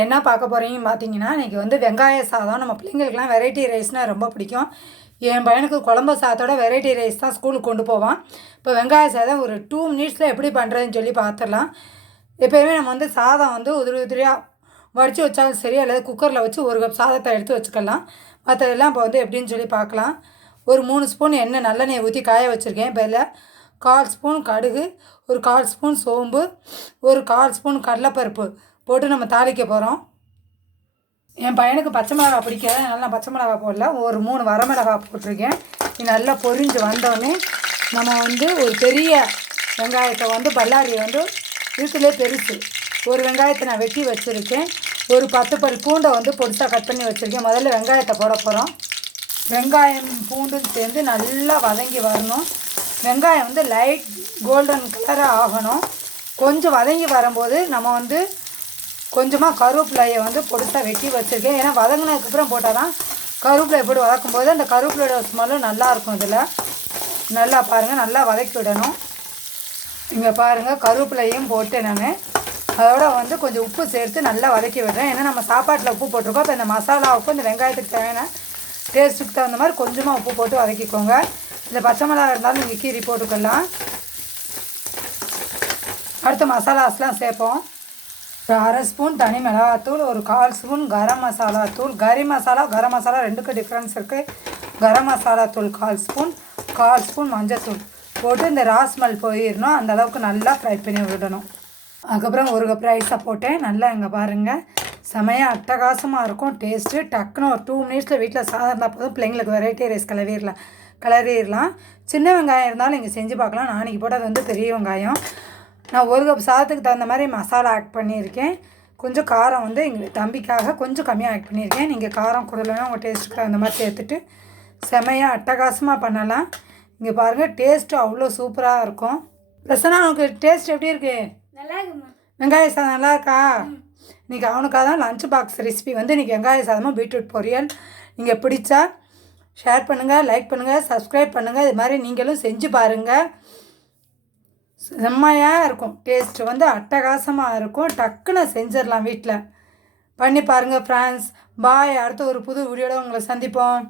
என்ன பார்க்க போகிறீங்கன்னு பார்த்தீங்கன்னா, இன்றைக்கி வந்து வெங்காய சாதம். நம்ம பிள்ளைங்களுக்குலாம் வெரைட்டி ரைஸ்னால் ரொம்ப பிடிக்கும். என் பையனுக்கு குழம்பு சாதத்தோட வெரைட்டி ரைஸ் தான் ஸ்கூலுக்கு கொண்டு போவான். இப்போ வெங்காய சாதம் ஒரு 2 மினிட்ஸில் எப்படி பண்ணுறதுன்னு சொல்லி பார்த்துடலாம். எப்போயுமே நம்ம வந்து சாதம் வந்து உதிரி உதிரியாக வடித்து வச்சாலும் சரி, அல்லது குக்கரில் வச்சு ஒரு கப் சாதத்தை எடுத்து வச்சுக்கலாம். மற்றதெல்லாம் இப்போ வந்து எப்படின்னு சொல்லி பார்க்கலாம். ஒரு 3 ஸ்பூன் எண்ணெய் நல்லெண்ணெய் ஊற்றி காய வச்சுருக்கேன். இப்போ இதில் 1/4 ஸ்பூன் கடுகு, ஒரு 1/4 ஸ்பூன் சோம்பு, ஒரு 1/4 ஸ்பூன் கடலைப்பருப்பு போட்டு நம்ம தாளிக்க போகிறோம். என் பையனுக்கு பச்சை மிளகா பிடிக்காது, அதனால் நான் பச்சை மிளகா போடல. ஒரு 3 வரமிளகா போட்டிருக்கேன். இது நல்லா பொரிஞ்சு வந்தோடனே நம்ம வந்து ஒரு பெரிய வெங்காயத்தை வந்து பல்லாரி வந்து வீட்டிலே பெருசு ஒரு வெங்காயத்தை நான் வெட்டி வச்சுருக்கேன். ஒரு 10 பல் பூண்டை வந்து பொடிசாக கட் பண்ணி வச்சுருக்கேன். முதல்ல வெங்காயத்தை போட போகிறோம். வெங்காயம் பூண்டும் சேர்ந்து நல்லா வதங்கி வரணும். வெங்காயம் வந்து லைட் கோல்டன் கலராக ஆகணும். கொஞ்சம் வதங்கி வரும்போது நம்ம வந்து கொஞ்சமாக கருவேப்பிலையை வந்து பொடிசாக வெட்டி வச்சுருக்கேன். ஏன்னா வதங்கினதுக்கப்புறம் போட்டால் தான் கருவேப்பிலையை போட்டு வதக்கும்போது அந்த கருவேப்பிலையோட ஸ்மெல்லும் நல்லாயிருக்கும். இதில் நல்லா பாருங்கள், நல்லா வதக்கி விடணும். இங்கே பாருங்கள், கருவேப்பிலையும் போட்டு நான் அதோட வந்து கொஞ்சம் உப்பு சேர்த்து நல்லா வதக்கி விடுறேன். ஏன்னா நம்ம சாப்பாட்டில் உப்பு போட்டிருக்கோம். இப்போ இந்த மசாலாவுக்கும் இந்த வெங்காயத்துக்கு தேவையான டேஸ்ட்டுக்கு தகுந்த மாதிரி கொஞ்சமாக உப்பு போட்டு வதக்கிக்கோங்க. இந்த பச்சை மிளகா இருந்தாலும் நீங்கள் கீரி போட்டுக்கலாம். அடுத்து மசாலாஸ்லாம் சேர்ப்போம். ஒரு 1/2 ஸ்பூன் தனி மிளகாத்தூள், ஒரு 1/4 ஸ்பூன் கரம் மசாலா தூள். கரம் மசாலா ரெண்டுக்கும் டிஃப்ரென்ஸ் இருக்குது. கரம் மசாலா தூள் 1/4 ஸ்பூன், 1/4 ஸ்பூன் மஞ்சத்தூள் போட்டு இந்த ராஸ்மல் போயிடணும். அந்த அளவுக்கு நல்லா ஃப்ரை பண்ணி விடணும். அதுக்கப்புறம் ஒரு கப் ரைஸை போட்டேன். நல்லா இங்கே பாருங்கள், செமையாக அட்டகாசமாக இருக்கும் டேஸ்ட்டு. டக்குன்னு ஒரு 2 மினிட்ஸில் வீட்டில் சாதம் இருந்தால் போதும். பிள்ளைங்களுக்கு வெரைட்டி ரைஸ் கிளறிடலாம். சின்ன வெங்காயம் இருந்தாலும் நீங்கள் செஞ்சு பார்க்கலாம். நான் இன்றைக்கி போட்டது வந்து பெரிய வெங்காயம். நான் ஒரு கப் சாதத்துக்கு தகுந்த மாதிரி மசாலா ஆட் பண்ணியிருக்கேன். கொஞ்சம் காரம் வந்து எங்கள் தம்பிக்காக கொஞ்சம் கம்மியாக ஆட் பண்ணியிருக்கேன். நீங்கள் காரம் கூடலைன்னா உங்கள் டேஸ்ட்டுக்கு தகுந்த மாதிரி சேர்த்துட்டு செமையாக அட்டகாசமாக பண்ணலாம். இங்கே பாருங்கள், டேஸ்ட்டு அவ்வளோ சூப்பராக இருக்கும். பிரசன்னா, உனக்கு டேஸ்ட் எப்படி இருக்குது? நல்லா இருக்குமா? வெங்காய சாதம் நல்லா இருக்கா? இன்றைக்கி அவனுக்காக தான் லஞ்ச் பாக்ஸ் ரெசிபி வந்து இன்றைக்கி வெங்காய சாதமும் பீட்ரூட் பொரியல். நீங்கள் பிடிச்சா ஷேர் பண்ணுங்கள், லைக் பண்ணுங்கள், சப்ஸ்கிரைப் பண்ணுங்கள். இது மாதிரி நீங்களும் செஞ்சு பாருங்கள். செம்மையாக இருக்கும். டேஸ்ட்டு வந்து அட்டகாசமாக இருக்கும். டக்குன்னு செஞ்சிடலாம். வீட்டில் பண்ணி பாருங்கள் ஃப்ரெண்ட்ஸ். பாய். அடுத்த ஒரு புது வீடியோட உங்களை சந்திப்போம்.